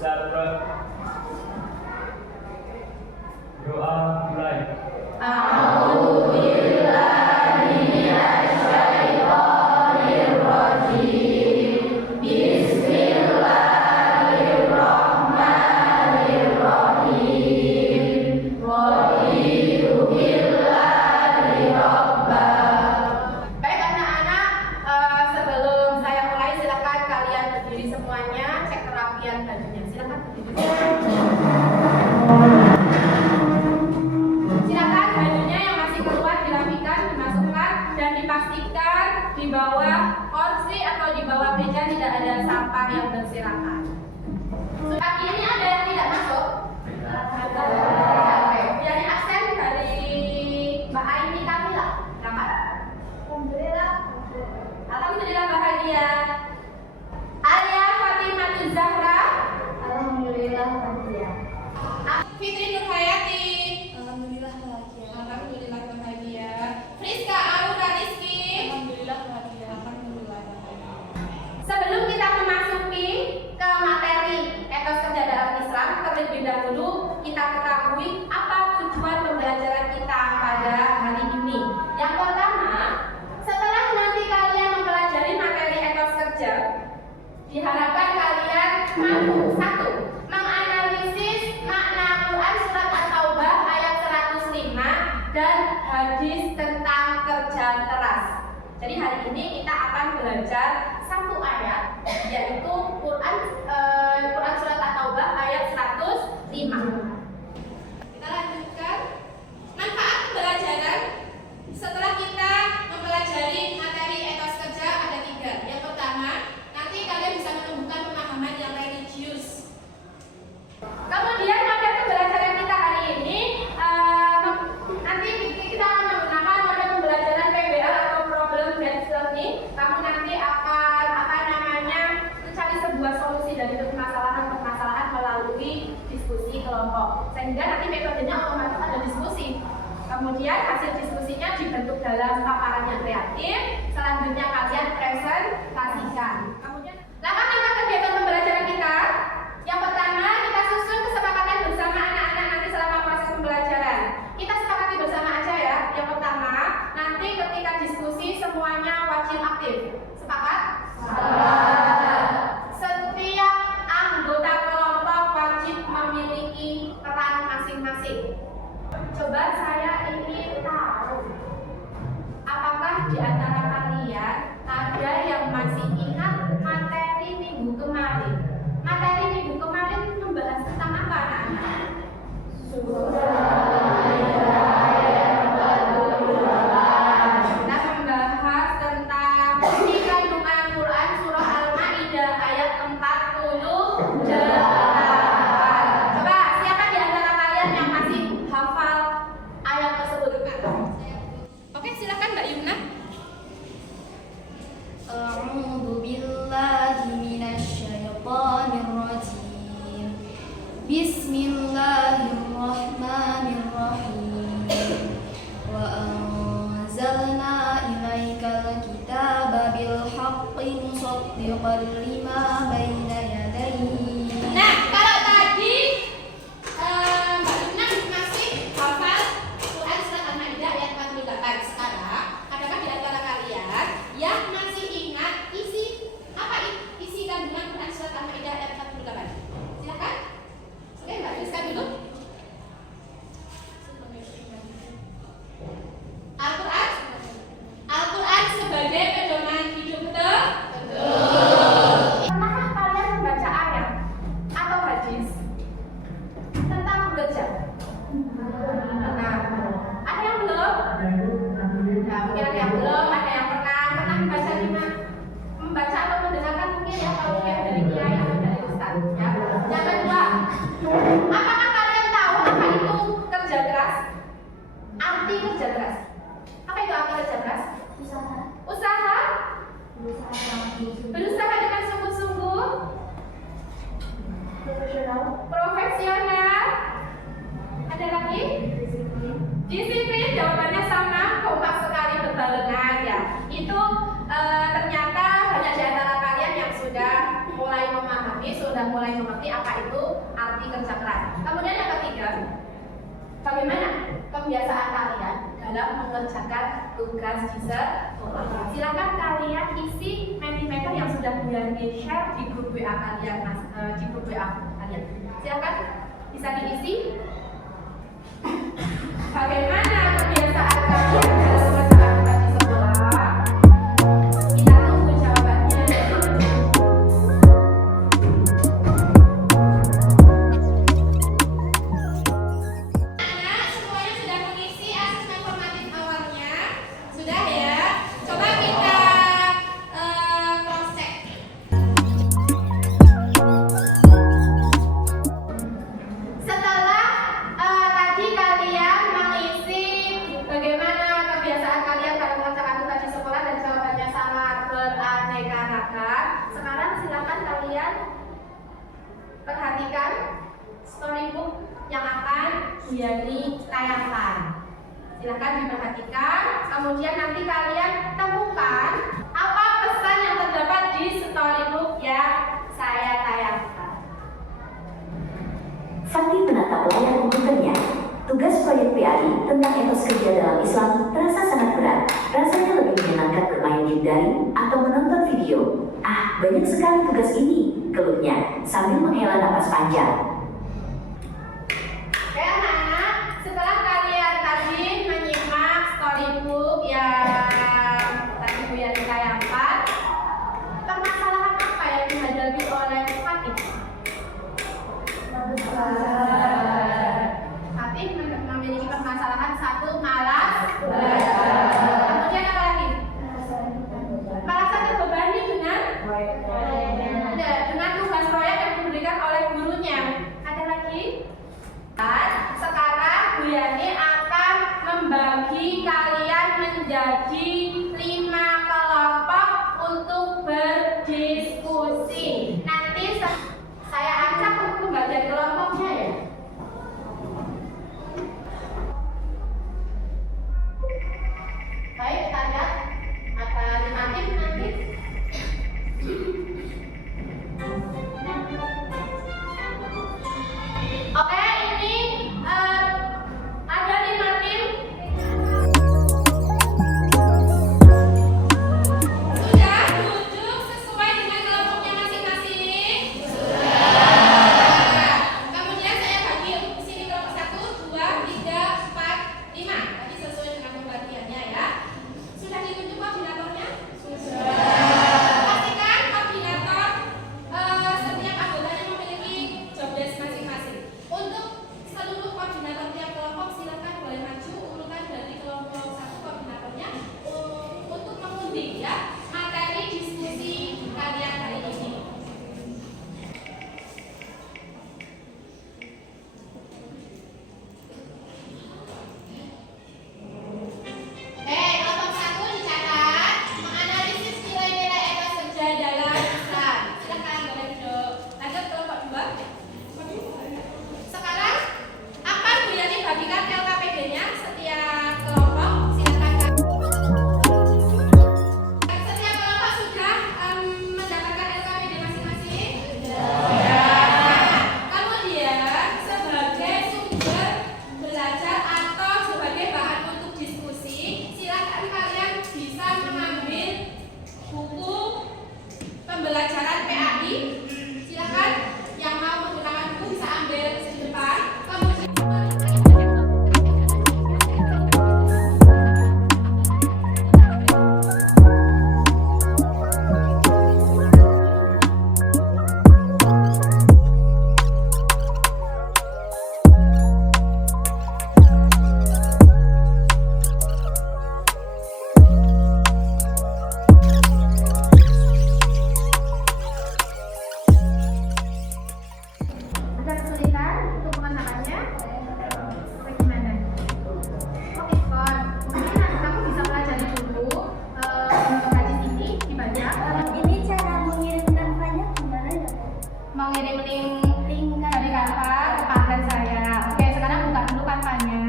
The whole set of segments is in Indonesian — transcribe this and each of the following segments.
Sabra. Doa mulai. Baik anak-anak, sebelum saya mulai silakan kalian berdiri semuanya, cek kerapian bajunya. Silakan berdiri. Silakan bajunya yang masih keluar dirapikan, dimasukkan dan dipastikan di bawah kursi atau di bawah meja tidak ada sampah yang berserakan. Pagi ini ada yang tidak masuk? Oke, yang absen dari Mbak Aini Kamila. Selamat. Alhamdulillah bahagia. Alia Fatimah Zahra. Alhamdulillah bahagia. Fitri Nurhayati. Alhamdulillah bahagia. Alhamdulillah bahagia. Friska Aura Rizky. Alhamdulillah bahagia. Alhamdulillah bahagia. Sebelum kita memasuki ke materi etos kerja dalam Islam, terlebih dahulu kita ketahui apa tujuan pembelajaran kita pada hari ini. Yang pertama, setelah nanti kalian mempelajari materi etos kerja, diharapkan kalian mampu satu, menganalisis makna Quran surat At-Taubah ayat 105 dan hadis tentang kerja keras. Jadi hari ini kita akan belajar satu ayat, yaitu Quran surat At-Taubah ayat 105. Kita lanjutkan. Manfaat pembelajaran setelah kita mempelajari materi etos kerja ada 3. Yang pertama, nanti kalian bisa menumbuhkan pemahaman yang religius. Kemudian materi pembelajaran kita hari ini nanti kita akan menggunakan model pembelajaran PBL atau problem based learning. Kamu nanti akan mencari sebuah solusi dari permasalahan melalui diskusi kelompok. Sehingga nanti metodenya otomatis ada diskusi. Kemudian hasil diskusinya dibentuk dalam paparan yang kreatif. Selanjutnya kalian presentasikan. Kemudian langkah-langkah kegiatan pembelajaran kita. Yang pertama, kita susun kesepakatan bersama anak-anak nanti selama proses pembelajaran. Kita sepakati bersama aja ya. Yang pertama, nanti ketika diskusi semuanya wajib aktif. Sepakat? Setiap anggota kelompok wajib memiliki peran masing-masing. Coba saya ingin tahu, apakah di antara kalian ada yang masih ingat materi minggu kemarin? Materi minggu kemarin membahas tentang apa anak-anak? Kita membahas tentang isi kandungan Quran surah Al-Maidah ayat 48. Coba siapa di antara kalian yang masih hafal ayat tersebut? Oke, silakan Mbak Yumna. A'udzu billahi minasyaitonir rajim. Bismillahirrahmanirrahim. Wa anzalna ilaikal kitaba bil haqqi musaddiqan lima baina yadayhi. Nah, kalau tadi Mbak Yumna masih hafal Quran surat Al-Maidah ayat 48. Sekarang, adakah di antara kalian yang masih ingat isi kandungan Quran surat Al-Maidah ayat 48? Silakan. Oke, Mbak Rizka dulu. Al-Quran sebagai pedoman hidup, betul? Pernahkah kalian membaca ayat atau hadis tentang bekerja? Nah, ada yang belum? Nah, mungkin ada yang belum, ada yang pernah membaca membaca atau mendengarkan mungkin ya, kalau mungkin dari kiai atau dari ustaz ya. Yang kedua, apakah kalian tahu apa itu kerja keras? Arti kerja keras. Apa itu arti kerja keras? Usaha. Berusaha dengan sungguh-sungguh. Profesional. Ada lagi? Disiplin. Jawabannya sama, kompak sekali berbarengan ya. Itu ternyata banyak di antara kalian yang sudah mulai memahami sudah mulai mengerti apa itu arti kerja keras. Kemudian yang ketiga, bagaimana kebiasaan kalian dalam mengerjakan tugas di sekolah? Silakan kalian isi Mentimeter yang sudah di-share di grup WA kalian, di grup WA kalian. Silakan bisa diisi. Bagaimana kebiasaan kalian dalam mengerjakan tugas di sekolah? Kita tunggu jawabannya. Anak semuanya sudah mengisi asesmen formatif awalnya, sudah ya? Coba kita cross check. Setelah tadi kalian mengisi bagaimana kebiasaan kalian dalam mengerjakan tugas di sekolah dan jawabannya sangat beraneka ragam, sekarang silakan kalian perhatikan storybook yang akan Yani tayangkan. Silakan diperhatikan, kemudian nanti kalian temukan apa pesan yang terdapat di storybook yang saya tayangkan. Fakti menatap layar komputernya. Tugas proyek PAI tentang etos kerja dalam Islam terasa sangat berat. Rasanya lebih menyenangkan bermain game daring atau menonton video. Banyak sekali tugas ini, keluhnya sambil menghela napas panjang. Oke anak-anak, setelah kalian tadi menyimak storybook yang tadi Bu Yani tayangkan, permasalahan apa yang dihadapi oleh Fatih? Fatih memiliki permasalahan satu, malas belajar. Kemudian apa lagi? Merasa terbebani dengan tugas proyek yang diberikan oleh gurunya. Ada lagi? Sekarang Bu Yani akan membagi kalian menjadi 5 kelompok untuk berdiskusi. Nanti saya acak untuk pembagian kelompoknya ya. Baik, kita lihat ada 5 tim nanti. Oke, ini ada 5 tim. Sudah duduk sesuai dengan kelompoknya masing-masing? Sudah. Kemudian saya bagi di sini kelompok 1, 2, 3, 4, 5. Tadi sesuai dengan pembagiannya ya. Sudah ditunjuk koordinatornya? Sudah. Pastikan koordinator setiap anggotanya memiliki job desk masing-masing. Untuk seluruh koordinator tiap kelompok silakan boleh maju urutan dari kelompok 1 koordinatornya untuk mengundi ya materi diskusi kalian hari ini. Kelompok 1 dicatat menganalisis nilai-nilai etos kerja dalam Islam. Silakan boleh duduk. Lanjut kelompok 2. Sekarang akan Bu Yani bagikan LKPD-nya setiap kelompok. Silakan. Setiap kelompok sudah mendapatkan LKPD masing-masing? Sudah. Kemudian sebagai sumber belajar atau sebagai bahan untuk diskusi, silakan kalian bisa mengambil buku pembelajaran PAI. Silakan yang mau menggunakan buku bisa ambil di depan. Ada kesulitan untuk mengerjakannya? Bagaimana? Oke, Kon. Mungkin nanti kamu bisa pelajari dulu hadis ini dibaca. Ini cara mengirimkan file gimana ya? Mau ngirim link dari Canva ke pangkat saya. Oke, sekarang buka dulu Canva-nya.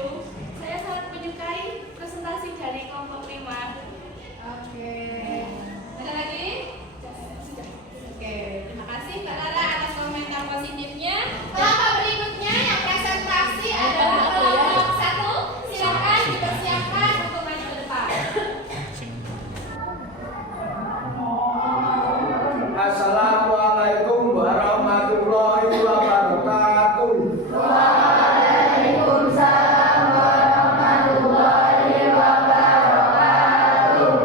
guru. Saya sangat menyukai presentasi dari kelompok 5. Oke. Ada lagi? Oke, terima kasih Mbak Lara atas komentar positifnya. Kelompok berikutnya yang presentasi adalah kelompok 1. Silakan dipersiapkan untuk maju ke depan. Assalamualaikum warahmatullahi wabarakatuh. Waalaikumsalam warahmatullahi wabarakatuh.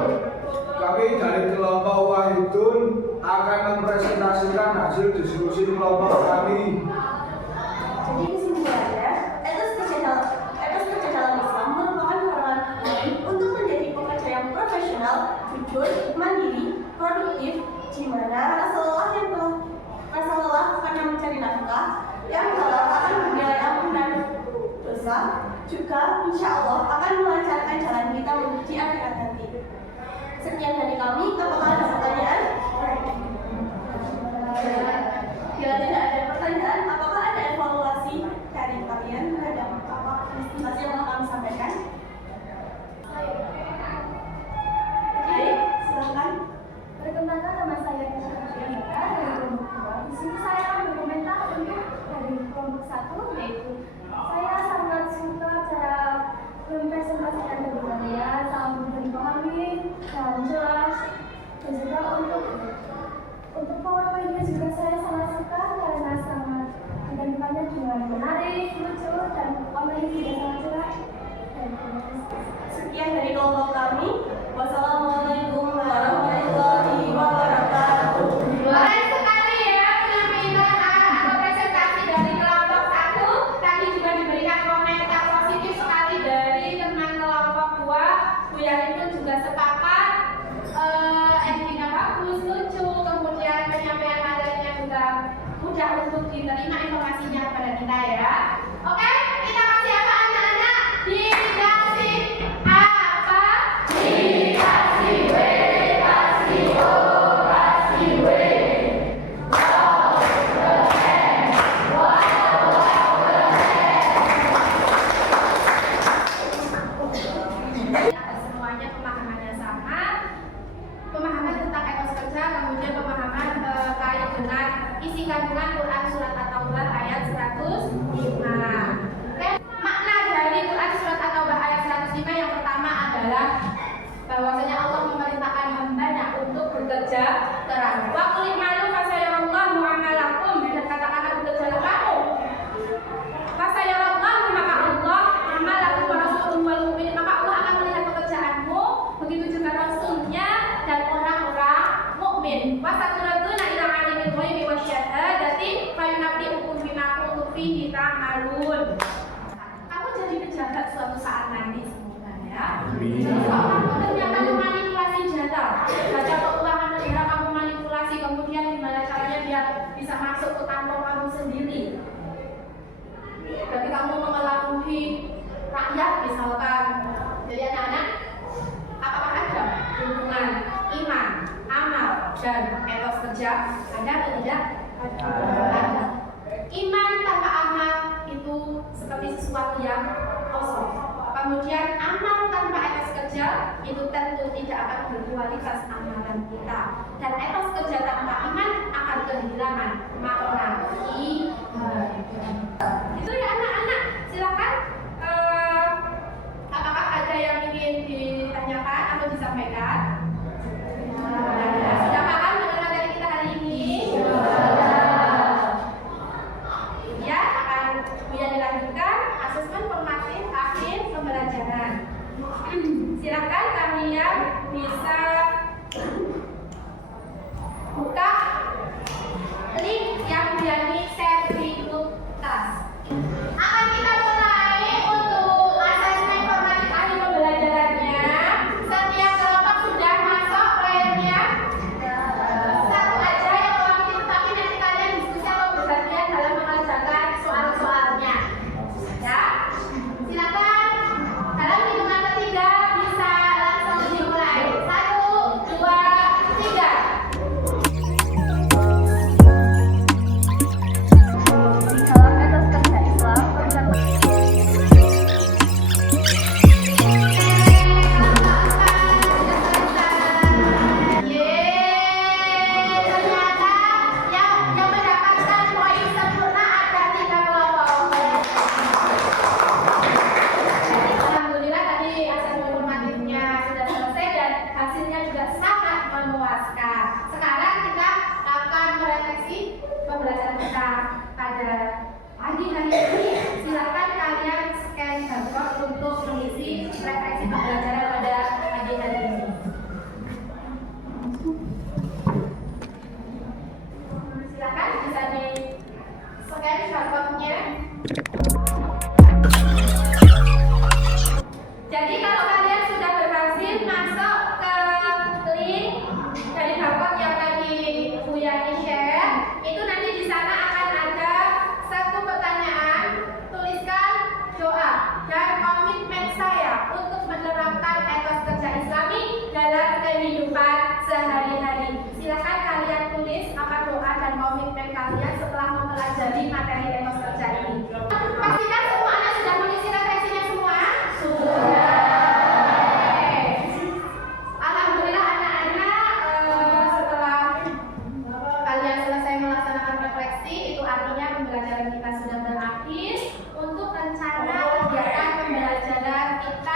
Kami dari kelompok Wahidun akan mempresentasikan hasil diskusi kelompok kami. Jadi kesimpulannya, etos kerja dalam Islam merupakan harapan untuk menjadi pekerja yang profesional, jujur, mandiri, produktif, di mana rasa lelah karena mencari nafkah, yang halal akan bernilai ampunan dosa, juga insya Allah akan melancarkan jalan kita menuju akhirat nanti. Sekian dari kami, apakah ada pertanyaan? Bila tidak ada pertanyaan, apakah ada evaluasi dari kalian terhadap apa presentasi yang telah kami sampaikan? Baik, silakan. Perkenalkan, nama saya Nisa dari kelompok 2. Di sini saya berkomentar untuk dari kelompok 1, yaitu saya sangat suka cara mempresentasikan dari kalian, sangat mudah dipahami dan jelas. Dan juga untuk PowerPoint-nya juga saya sangat suka karena sangat dibandingkannya dengan menarik, lucu, dan online juga sangat jelas. Dan terima kasih. Sekian dari kelompok kami. Wassalamualaikum warahmatullahi wabarakatuh. Keren sekali ya penampilan atau presentasi dari kelompok 1. Tadi juga diberikan komentar positif sekali dari teman kelompok 2. Bu Yang itu juga sepakat endingnya bagus, lucu, kemudian penyampaian materinya juga mudah untuk diterima informasinya kepada kita ya. Oke, kita kasih apa anak-anak? Dikasih apa? Dikasih W, kasih O, kasih W. Semuanya pemahamannya sama, pemahaman tentang etos kerja, kemudian pemahaman terkait dengan isi kandungan Quran surat At-Taubah ayat 105. Oke, makna dari Quran surat At-Taubah ayat 105 yang pertama adalah bahwasanya Allah memerintahkan hambanya untuk bekerja keras. Wa qul i'malu fasayarallahu 'amalakum, dan katakanlah bekerjalah kamu. Fasayarallahu, maka Allah amalakum wa rasulun wal mu'min, maka Allah akan melihat pekerjaanmu, begitu juga rasulnya dan orang-orang mukmin. Wasaturaduna ila alimil ghaibi wasyahadati fayunabbi'ukum bima kuntum fihi ta'malun. Kamu jadi pejabat suatu saat nanti semoga ya. Kamu ternyata memanipulasi data keuangan negara, kamu manipulasi, kemudian gimana caranya biar bisa masuk ke kantong kamu sendiri. Berarti kamu mengelabui rakyat misalkan. Jadi anak-anak, apakah ada hubungan iman, amal, dan etos kerja? Ada atau tidak? Ada. Iman tanpa amal itu seperti sesuatu yang kosong. Kemudian amal tanpa etos kerja itu tentu tidak akan berkualitas amalan kita. Dan etos kerja tanpa iman akan kehilangan makna iman. Itu ya anak-anak, silakan. Apakah ada yang ingin ditanyakan atau disampaikan? Sudah paham dengan materi kita hari ini? Ya, akan kemudian dilanjutkan asesmen formatif akhir pembelajaran. Silakan kalian bisa buka link yang Diani share di grup kelas. Akan kita mulai untuk asesmen formatif akhir pembelajarannya. Setiap kelompok sudah masuk proyeknya. Satu aja yang mewakili, tetapi nanti kalian diskusi atau bergantian dalam mengerjakan soal-soalnya. Ya, silakan. Dalam hitungan ketiga bisa langsung dimulai. 1, 2, 3. dari materi etos kerja ini. Pastikan semua anak sudah mengisi referensinya semua? Sudah. Alhamdulillah anak-anak, setelah kalian selesai melaksanakan refleksi, itu artinya pembelajaran kita sudah berakhir. Untuk rencana kegiatan pembelajaran kita